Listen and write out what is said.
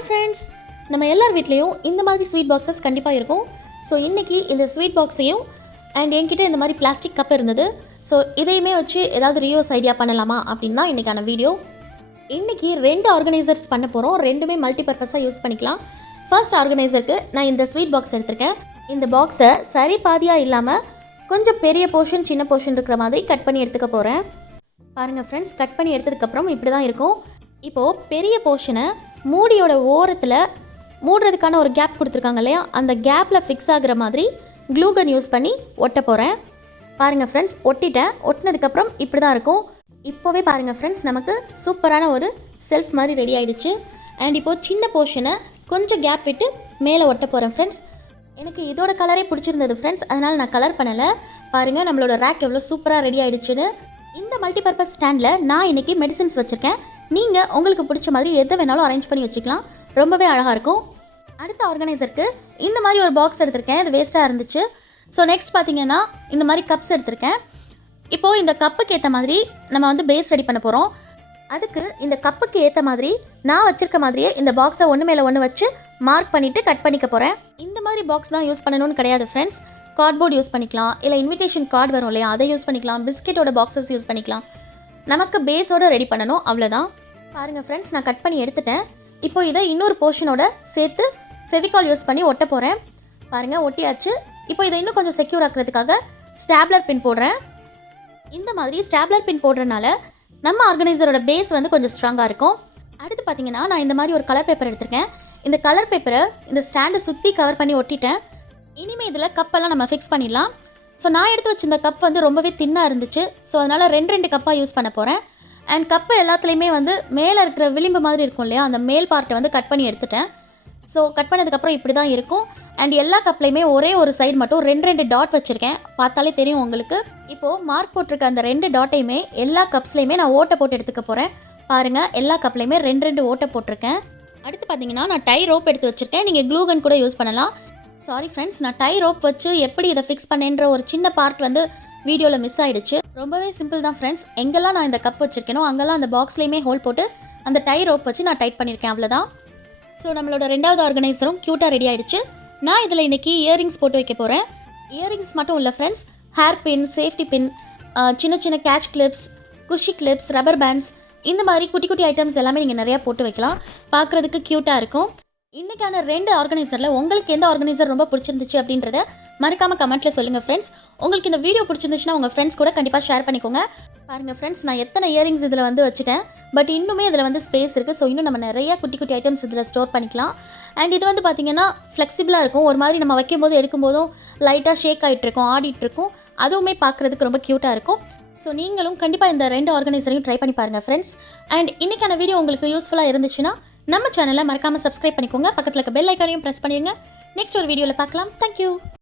Hi friends, நம்ம எல்லார் வீட்லேயும் இந்த மாதிரி ஸ்வீட் பாக்ஸஸ் கண்டிப்பாக இருக்கும். ஸோ இன்றைக்கி இந்த ஸ்வீட் பாக்ஸையும் அண்ட் என்கிட்ட இந்த மாதிரி பிளாஸ்டிக் கப் இருந்தது. ஸோ இதையுமே வச்சு ஏதாவது ரீயூஸ் ஐடியா பண்ணலாமா அப்படின்னு தான் இன்றைக்கான வீடியோ. இன்றைக்கி 2 ஆர்கனைசர்ஸ் பண்ண போகிறோம். ரெண்டுமே மல்டி பர்பஸாக யூஸ் பண்ணிக்கலாம். ஃபர்ஸ்ட் ஆர்கனைசருக்கு நான் இந்த ஸ்வீட் பாக்ஸ் எடுத்திருக்கேன். இந்த பாக்ஸை சரி பாதியாக இல்லாமல் கொஞ்சம் பெரிய போர்ஷன் சின்ன போர்ஷன் இருக்கிற மாதிரி கட் பண்ணி எடுத்துக்க போகிறேன். பாருங்கள் ஃப்ரெண்ட்ஸ், கட் பண்ணி எடுத்ததுக்கப்புறம் இப்படி தான் இருக்கும். இப்போது பெரிய போர்ஷனை மூடியோட ஓரத்தில் மூடுறதுக்கான ஒரு கேப் கொடுத்துருக்காங்க இல்லையா, அந்த கேப்பில் ஃபிக்ஸ் ஆகிற மாதிரி க்ளூகன் யூஸ் பண்ணி ஒட்ட போகிறேன். பாருங்கள் ஃப்ரெண்ட்ஸ், ஒட்டிட்டேன். ஒட்டினதுக்கப்புறம் இப்படி தான் இருக்கும். இப்போவே பாருங்கள் ஃப்ரெண்ட்ஸ், நமக்கு சூப்பரான ஒரு செல்ஃப் மாதிரி ரெடி ஆகிடுச்சு. அண்ட் இப்போது சின்ன போர்ஷனை கொஞ்சம் கேப் விட்டு மேலே ஒட்ட போகிறேன் ஃப்ரெண்ட்ஸ். எனக்கு இதோட கலரே பிடிச்சிருந்தது ஃப்ரெண்ட்ஸ், அதனால் நான் கலர் பண்ணலை. பாருங்கள் நம்மளோட ரேக் எவ்வளோ சூப்பராக ரெடி ஆகிடுச்சுன்னு. இந்த மல்டி பர்பஸ் ஸ்டாண்டில் நான் இன்றைக்கி மெடிசின்ஸ் வச்சுருக்கேன். நீங்கள் உங்களுக்கு பிடிச்ச மாதிரி எதை வேணாலும் அரேஞ்ச் பண்ணி வச்சுக்கலாம். ரொம்பவே அழகாக இருக்கும். அடுத்த ஆர்கனைசருக்கு இந்த மாதிரி ஒரு பாக்ஸ் எடுத்திருக்கேன். இது வேஸ்ட்டாக இருந்துச்சு. ஸோ நெக்ஸ்ட் பார்த்தீங்கன்னா இந்த மாதிரி கப்ஸ் எடுத்திருக்கேன். இப்போது இந்த கப்புக்கு ஏற்ற மாதிரி நம்ம பேஸ் ரெடி பண்ண போகிறோம். அதுக்கு இந்த கப்புக்கு ஏற்ற மாதிரி நான் வச்சுருக்க மாதிரியே இந்த பாக்ஸை ஒன்று மேலே ஒன்று வச்சு மார்க் பண்ணிவிட்டு கட் பண்ணிக்க போகிறேன். இந்த மாதிரி பாக்ஸ் தான் யூஸ் பண்ணணும்னு கிடையாது ஃப்ரெண்ட்ஸ். கார்ட்போர்ட் யூஸ் பண்ணிக்கலாம், இல்லை இன்விடேஷன் கார்டு வரும் இல்லையா, அதை யூஸ் பண்ணிக்கலாம். பிஸ்கெட்டோட பாக்ஸஸ் யூஸ் பண்ணிக்கலாம். நமக்கு பேஸோடு ரெடி பண்ணணும், அவ்வளோதான். பாருங்கள் ஃப்ரெண்ட்ஸ், நான் கட் பண்ணி எடுத்துட்டேன். இப்போ இதை இன்னொரு போர்ஷனோட சேர்த்து ஃபெவிகால் யூஸ் பண்ணி ஒட்ட போகிறேன். பாருங்கள், ஒட்டியாச்சு. இப்போ இதை இன்னும் கொஞ்சம் செக்யூர் ஆக்கிறதுக்காக ஸ்டாப்லர் பின் போடுறேன். இந்த மாதிரி ஸ்டாப்லர் பின் போடுறதுனால நம்ம ஆர்கனைசரோட பேஸ் கொஞ்சம் ஸ்ட்ராங்காக இருக்கும். அடுத்து பார்த்தீங்கன்னா நான் இந்த மாதிரி ஒரு கலர் பேப்பர் எடுத்திருக்கேன். இந்த கலர் பேப்பரை இந்த ஸ்டாண்டை சுற்றி கவர் பண்ணி ஒட்டிட்டேன். இனிமேல் இதில் கப்பெல்லாம் நம்ம ஃபிக்ஸ் பண்ணிடலாம். ஸோ நான் எடுத்து வச்சிருந்த கப் ரொம்பவே தின்னாக இருந்துச்சு. ஸோ அதனால் 2 கப்பாக யூஸ் பண்ண போகிறேன். அண்ட் கப்பு எல்லாத்துலேயுமே மேலே இருக்கிற விளிம்பு மாதிரி இருக்கும் இல்லையா, அந்த மேல் பார்ட்டை கட் பண்ணி எடுத்துட்டேன். ஸோ கட் பண்ணதுக்கப்புறம் இப்படி தான் இருக்கும். அண்ட் எல்லா கப்லேயுமே ஒரே ஒரு சைடு மட்டும் 2 டாட் வச்சுருக்கேன். பார்த்தாலே தெரியும் உங்களுக்கு. இப்போது மார்க் போட்டிருக்க அந்த 2 டாட்டையுமே எல்லா கப்ஸ்லேயுமே நான் ஓட்டை போட்டு எடுத்துக்க போகிறேன். பாருங்கள், எல்லா கப்லேயுமே 2 ஓட்டை போட்டிருக்கேன். அடுத்து பார்த்தீங்கன்னா நான் டை ரோப் எடுத்து வச்சுருக்கேன். நீங்கள் க்ளூகன் கூட யூஸ் பண்ணலாம். சாரி ஃப்ரெண்ட்ஸ், நான் டை ரோப் வச்சு எப்படி இதை ஃபிக்ஸ் பண்ணேன்ற ஒரு சின்ன பார்ட் வீடியோவில் மிஸ் ஆகிடுச்சு. ரொம்பவே சிம்பிள் தான் ஃப்ரெண்ட்ஸ். எங்கெல்லாம் நான் இந்த கப் வச்சுருக்கேனோ அங்கெல்லாம் அந்த பாக்ஸ்லேயுமே ஹோல் போட்டு அந்த டை ரோப் வச்சு நான் டைட் பண்ணியிருக்கேன், அவ்வளோதான். ஸோ நம்மளோட 2வது ஆர்கனைசரும் க்யூட்டாக ரெடி ஆகிடுச்சு. நான் இதில் இன்றைக்கி இயரிங்ஸ் போட்டு வைக்க போகிறேன். இயரிங்ஸ் மட்டும் இல்லை ஃப்ரெண்ட்ஸ், ஹேர் பின், சேஃப்டி பின், சின்ன சின்ன கேட்ச் கிளிப்ஸ், குஷி கிளிப்ஸ், ரப்பர் பேண்ட்ஸ், இந்த மாதிரி குட்டி குட்டி ஐட்டம்ஸ் எல்லாமே நீங்கள் நிறையா போட்டு வைக்கலாம். பார்க்குறதுக்கு க்யூட்டாக இருக்கும். இன்றைக்கான 2 ஆர்கனைசரில் உங்களுக்கு எந்த ஆர்கனைசர் ரொம்ப பிடிச்சிருந்துச்சு அப்படின்றத மறக்காமல் கமெண்ட்டில் சொல்லுங்கள் ஃப்ரெண்ட்ஸ். உங்களுக்கு இந்த வீடியோ பிடிச்சிருந்துச்சுன்னா உங்கள் ஃப்ரெண்ட்ஸ் கூட கண்டிப்பாக ஷேர் பண்ணிக்கோங்க. பாருங்கள் ஃப்ரெண்ட்ஸ், நான் எத்தனை இயரிங்ஸ் இதில் வச்சுட்டேன். பட் இன்னுமே இதில் ஸ்பேஸ் இருக்குது. ஸோ இன்னும் நம்ம நிறையா குட்டி குட்டி ஐட்டம்ஸ் இதில் ஸ்டோர் பண்ணிக்கலாம். அண்ட் இது பார்த்தீங்கன்னா ஃப்ளெக்சிபிளாக இருக்கும். ஒரு மாதிரி நம்ம வைக்கும்போது எடுக்கும்போதும் லைட்டாக ஷேக் ஆகிட்ருக்கும், ஆடிட்டுருக்கும். அதுவுமே பார்க்குறதுக்கு ரொம்ப க்யூட்டாக இருக்கும். ஸோ நீங்களும் கண்டிப்பாக இந்த 2 ஆர்கனைசரையும் ட்ரை பண்ணி பாருங்கள் ஃப்ரெண்ட்ஸ். அண்ட் இன்றைக்கான வீடியோ உங்களுக்கு யூஸ்ஃபுல்லாக இருந்துச்சுன்னா நம்ம சேனலை மறக்காமல் சப்ஸ்கிரைப் பண்ணிக்கோங்க. பக்கத்தில் இருக்க பெல் ஐக்கானையும் ப்ரெஸ் பண்ணிடுங்க. நெக்ஸ்ட் ஒரு வீடியோவில் பார்க்கலாம். தேங்க்யூ.